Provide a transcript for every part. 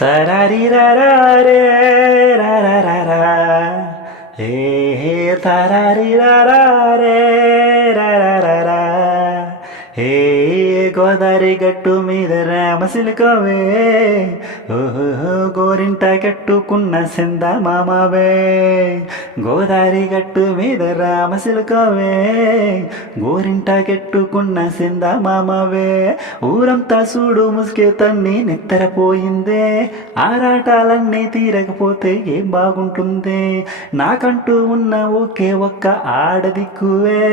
తరారిరారే రారారా ఏ తరారిరారే రారారా ఏ గోదారి గట్టు మీద రామసిలుకవే ఓహో గోరింట కట్టుకున్న సెంద మామవే గోదారి గట్టు మీద రామసిలుకవే గోరింట కట్టుకున్న సెంద మామవే ఊరంతా చూడు ముసుకే తన్ని నిత్తరపోయిందే ఆరాటాలన్నీ తీరకపోతే ఏం బాగుంటుంది నాకంటూ ఉన్న ఒకే ఒక్క ఆడదిక్కువే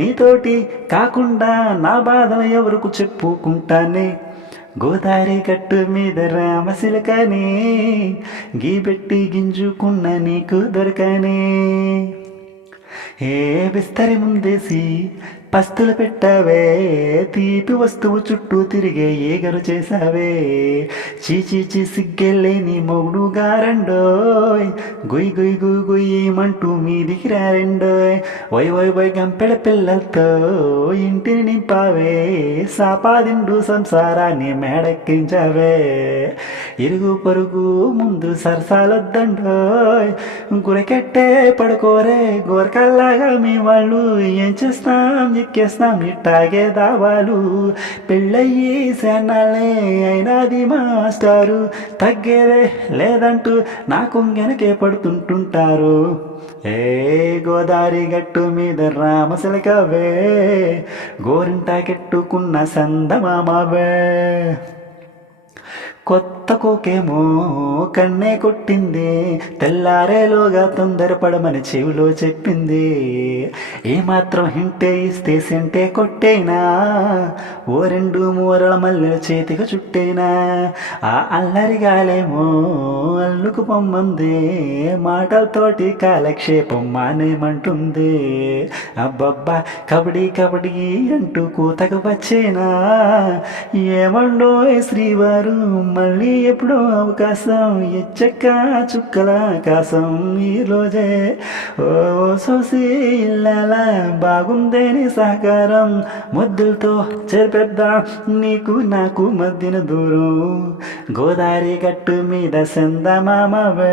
నీతోటి కాకుండా నా బాధలు ఎవరికి చెప్పుకుంటానే గోదారి గట్టు మీద రామసిలకని గీబెట్టి గింజుకున్న నీకు దొరకనే ఏ బిస్తరి ముందేసి పస్తులు పెట్టావే తీపి వస్తువు చుట్టూ తిరిగే ఏగరు చేసావే చీచీచి సిగ్గెళ్ళేని మొగుడు గారండోయ్ గుయ్ గుయ్ గుయ్ గుయ్యమంటూ మీదికి రారండోయ్ వై వై వై గంపెడ పిల్లలతో ఇంటిని నింపావే సాపాదిండు సంసారాన్ని మేడెక్కించావే ఇరుగు పరుగు ముందు సరసాలొద్దండోయ్ గురకెట్టే పడుకోరే గోరకల్లాగా మీ వాళ్ళు ఏం చేస్తాం ఎక్కేస్తాం ఇట్టాగే దావాలు పెళ్ళయ్యి సేనాలే అయినాది మాస్టారు తగ్గేదే లేదంటూ నాకు వెనకే పడుతుంటుంటారు ఏ గోదారి గట్టు మీద రామసిలకవే గోరింటా కెట్టుకున్న సందమామవే కొత్త కోకేమో కన్నే కొట్టింది తెల్లారేలోగా తొందరపడమని చెవిలో చెప్పింది ఏమాత్రం హింటే ఇస్తే సెంటే కొట్టేనా ఓ రెండు మూరల మల్లెల చేతికి చుట్టేనా ఆ అల్లరిగాలేమో అల్లుకు పొమ్మంది మాటలతోటి కాలక్షేపం మానేమంటుంది అబ్బబ్బా కబడ్డీ కబడ్డీ అంటూ కూతకు వచ్చేనా ఏమండో శ్రీవారు మళ్ళీ ఎప్పుడో అవకాశం ఎచ్చక్క చుక్కల ఆకాశం ఈరోజే ఓ సోసి ఇల్లాల బాగుందేని సహకారం ముద్దులతో చేర్పెద్దాం నీకు నాకు మధ్యన దూరం గోదారి గట్టు మీద సందమామవే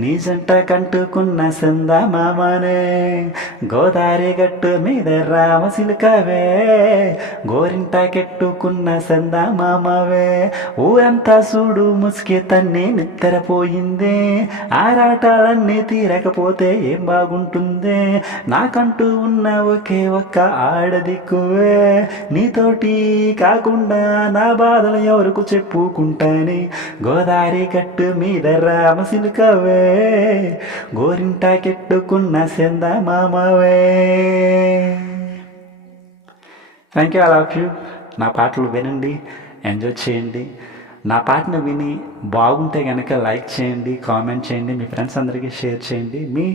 నీ జంట కంటుకున్న సందమామనే గోదారి గట్టు మీద రామసిలుకవే గోరింట కెట్టుకున్న సందమామవే ఊరంతా చూడు ముసుకే తన్నే నిద్రపోయిందే ఆరాటాలన్నీ తీరకపోతే ఏం బాగుంటుందే నాకంటూ ఉన్న ఒకే ఒక్క ఆడదిక్కువే నీతోటి కాకుండా నా బాధలు ఎవరికి చెప్పుకుంటానే గోదారి గట్టు మీద రామసిలుకవే గోరింటా కెట్టుకున్న సందమామవే. Thank you all of you. నా పాటలు వినండి, ఎంజాయ్ చేయండి. నా పాటను విని బాగుంటే కనుక లైక్ చేయండి, కామెంట్ చేయండి, మీ ఫ్రెండ్స్ అందరికీ షేర్ చేయండి. మీ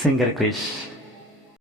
సింగర్ క్రిష్.